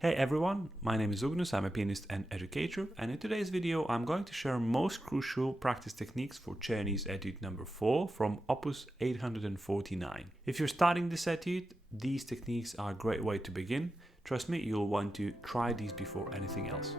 Hey everyone, my name is Ugnius, I'm a pianist and educator, and in today's video I'm going to share most crucial practice techniques for Czerny's Etude number 4 from Opus 849. If you're starting this etude, these techniques are a great way to begin. Trust me, you'll want to try these before anything else.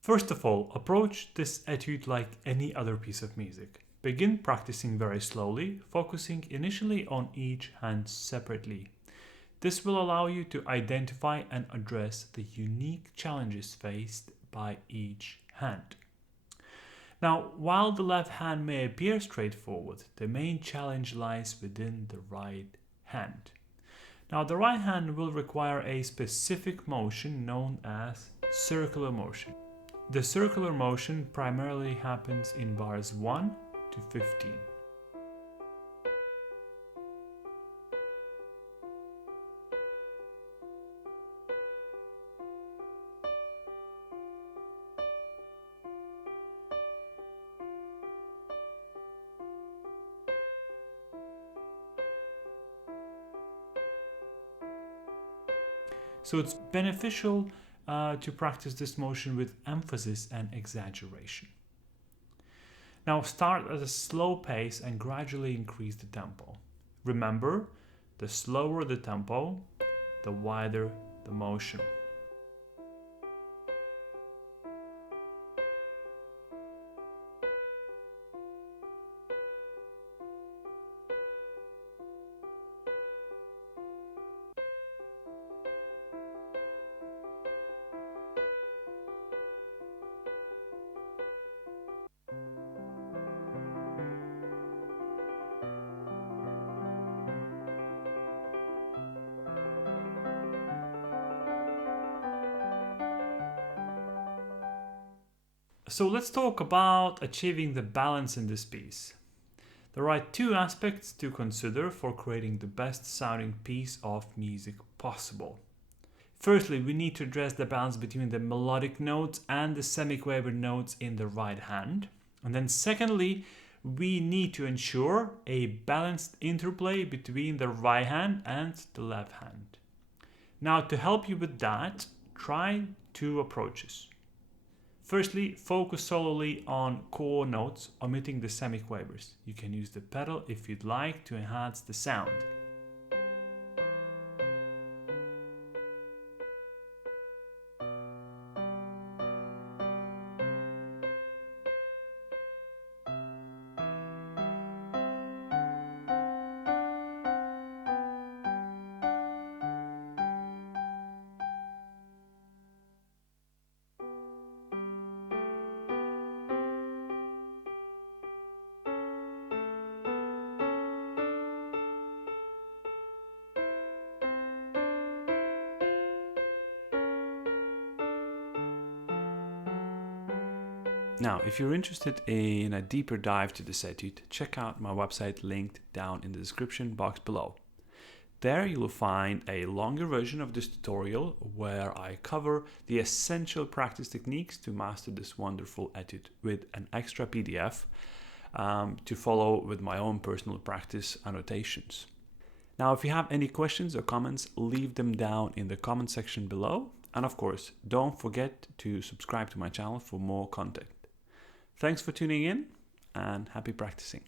First of all, approach this etude like any other piece of music. Begin practicing very slowly, focusing initially on each hand separately. This will allow you to identify and address the unique challenges faced by each hand. Now, while the left hand may appear straightforward, the main challenge lies within the right hand. Now, the right hand will require a specific motion known as circular motion. The circular motion primarily happens in bars 1 to 15. So it's beneficial to practice this motion with emphasis and exaggeration. Now start at a slow pace and gradually increase the tempo. Remember, the slower the tempo, the wider the motion. So let's talk about achieving the balance in this piece. There are two aspects to consider for creating the best sounding piece of music possible. Firstly, we need to address the balance between the melodic notes and the semiquaver notes in the right hand. And then secondly, we need to ensure a balanced interplay between the right hand and the left hand. Now, to help you with that, try two approaches. Firstly, focus solely on core notes, omitting the semiquavers. You can use the pedal if you'd like to enhance the sound. Now, if you're interested in a deeper dive to this etude, check out my website linked down in the description box below. There you'll find a longer version of this tutorial where I cover the essential practice techniques to master this wonderful etude with an extra PDF to follow with my own personal practice annotations. Now, if you have any questions or comments, leave them down in the comment section below. And of course, don't forget to subscribe to my channel for more content. Thanks for tuning in and happy practicing.